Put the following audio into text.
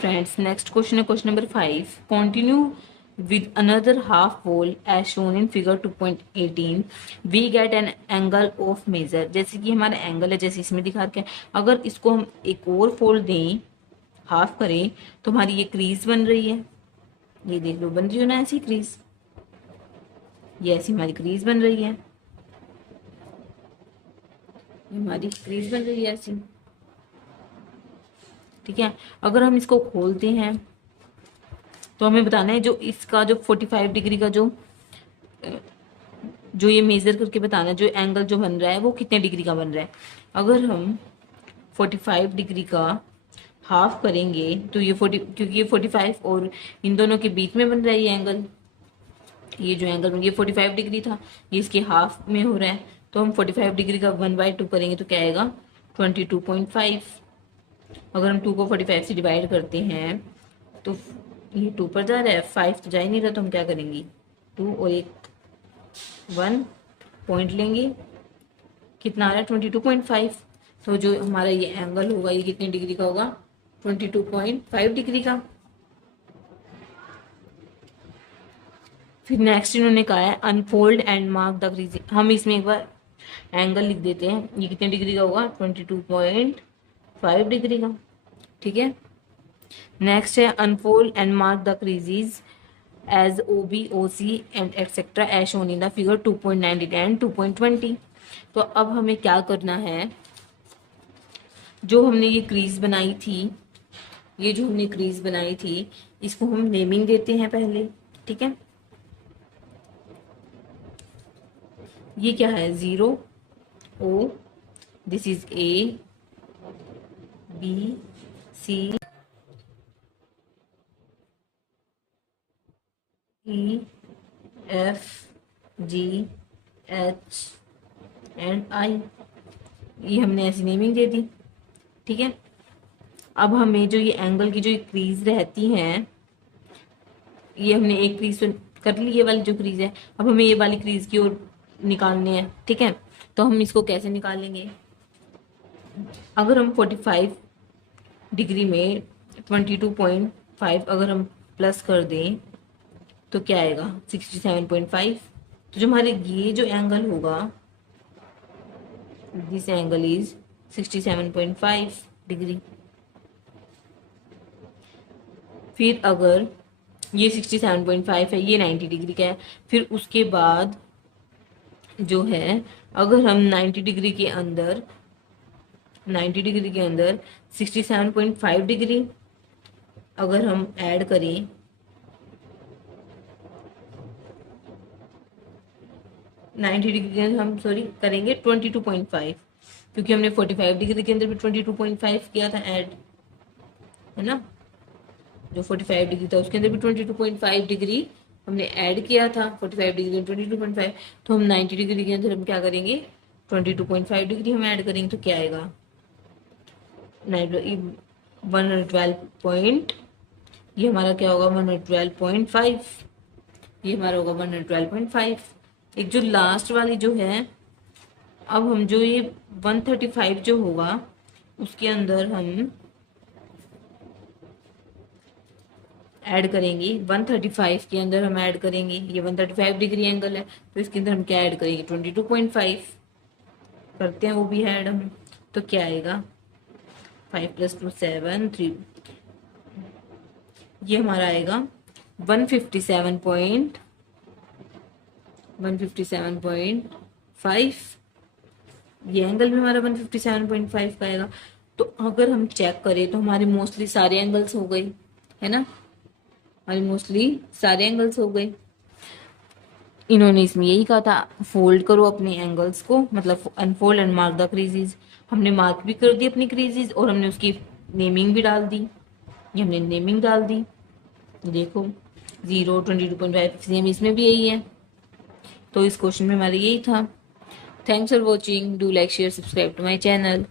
friends, next question है question number 5. Continue with another half wall as shown in figure 2.18. We get an angle of measure. जैसे कि हमारा angle है जैसे इसमें दिखा रखा है, अगर इसको हम एक और फोल्ड दें, हाफ करें, तो हमारी ये क्रीज बन रही है। ये देख लो, बन रही हो ना ऐसी क्रीज, ये ऐसी हमारी क्रीज बन रही है, हमारी क्रीज बन रही है ऐसी। ठीक है, अगर हम इसको खोलते हैं तो हमें बताना है जो इसका जो 45 डिग्री का जो ये मेजर करके बताना है जो एंगल जो बन रहा है वो कितने डिग्री का बन रहा है। अगर हम 45 डिग्री का हाफ करेंगे तो ये 40, क्योंकि ये 45 और इन दोनों के बीच में बन रहा है ये एंगल, ये जो एंगल बन, ये 45 डिग्री था, ये इसके हाफ में हो रहा है, तो हम 45 डिग्री का 1/2 करेंगे तो क्या आएगा 22.5। अगर हम 2 को 45 से डिवाइड करते हैं तो ये 2 पर जा रहा है, 5 तो जा ही नहीं रहा, तो हम क्या करेंगे 2 और एक 1 पॉइंट लेंगे, कितना आ रहा है 22.5। तो जो हमारा ये एंगल होगा ये कितने डिग्री का होगा 22.5 डिग्री का। फिर नेक्स्ट इन्होंने कहा है unfold and mark the crease. हम इसमें एक बार एंगल लिख देते हैं, ये कितने डिग्री का होगा 22.5 डिग्री का। ठीक है, नेक्स्ट है unfold and mark the creases as O B O C and etcetera as shown in the figure 2.19 and 2.20। तो अब हमें क्या करना है, जो हमने ये क्रीज बनाई थी, ये जो हमने क्रीज बनाई थी इसको हम नेमिंग देते हैं पहले। ठीक है, ये क्या है 0 O, this is A B C E F G H and I, ये हमने ऐसी नेमिंग दे दी। ठीक है, अब हमें जो ये एंगल की जो क्रीज रहती हैं, ये हमने एक क्रीज कर ली, ये वाली जो क्रीज है, अब हमें ये वाली क्रीज की ओर निकालने हैं। ठीक है, तो हम इसको कैसे निकालेंगे, अगर हम 45 डिग्री में 22.5 अगर हम प्लस कर दें तो क्या आएगा 67.5। तो जो हमारे ये जो एंगल होगा, दिस एंगल इज 67.5 डिग्री। फिर अगर ये 67.5 है, ये 90 डिग्री का है, फिर उसके बाद जो है अगर हम 90 डिग्री के अंदर 67.5 डिग्री अगर हम ऐड करें, नाइन्टी डिग्री के अंदर हम करेंगे 22.5, क्योंकि हमने 45 डिग्री के अंदर भी 22.5 किया था ऐड, है ना। जो 45 डिग्री था उसके अंदर भी 22.5 डिग्री हमने ऐड किया था, 45 डिग्री में 22.5। तो हम 90 डिग्री के अंदर हम क्या करेंगे 22.5 डिग्री हम ऐड करेंगे, तो क्या आएगा 112 पॉइंट, ये हमारा क्या होगा 112.5, ये हमारा होगा 112.5। एक जो लास्ट वाली जो है, अब हम जो ये 135 जो होगा उसके अंदर हम ऐड करेंगे, 135 के अंदर हम ऐड करेंगे, ये 135 डिग्री एंगल है तो इसके अंदर हम क्या ऐड करेंगे 22.5 करते हैं, वो भी ऐड हम, तो क्या आएगा 5 + 2 7 3, ये हमारा आएगा 157.5, ये एंगल भी हमारा 157.5 का आएगा। तो अगर हम चेक करें तो हमारे मोस्टली सारे एंगल्स हो गए, है ना, हमारे मोस्टली सारे एंगल्स हो गए। इन्होंने इसमें यही कहा था फोल्ड करो अपने एंगल्स को, मतलब unfold and mark the creases. हमने मार्क भी कर दी अपनी क्रीजेज और हमने उसकी नेमिंग भी डाल दी, ये हमने नेमिंग डाल दी। देखो 0 22.5 सेम इसमें भी यही है। तो इस क्वेश्चन में हमारा यही था। Thanks for watching, do like share subscribe to my channel.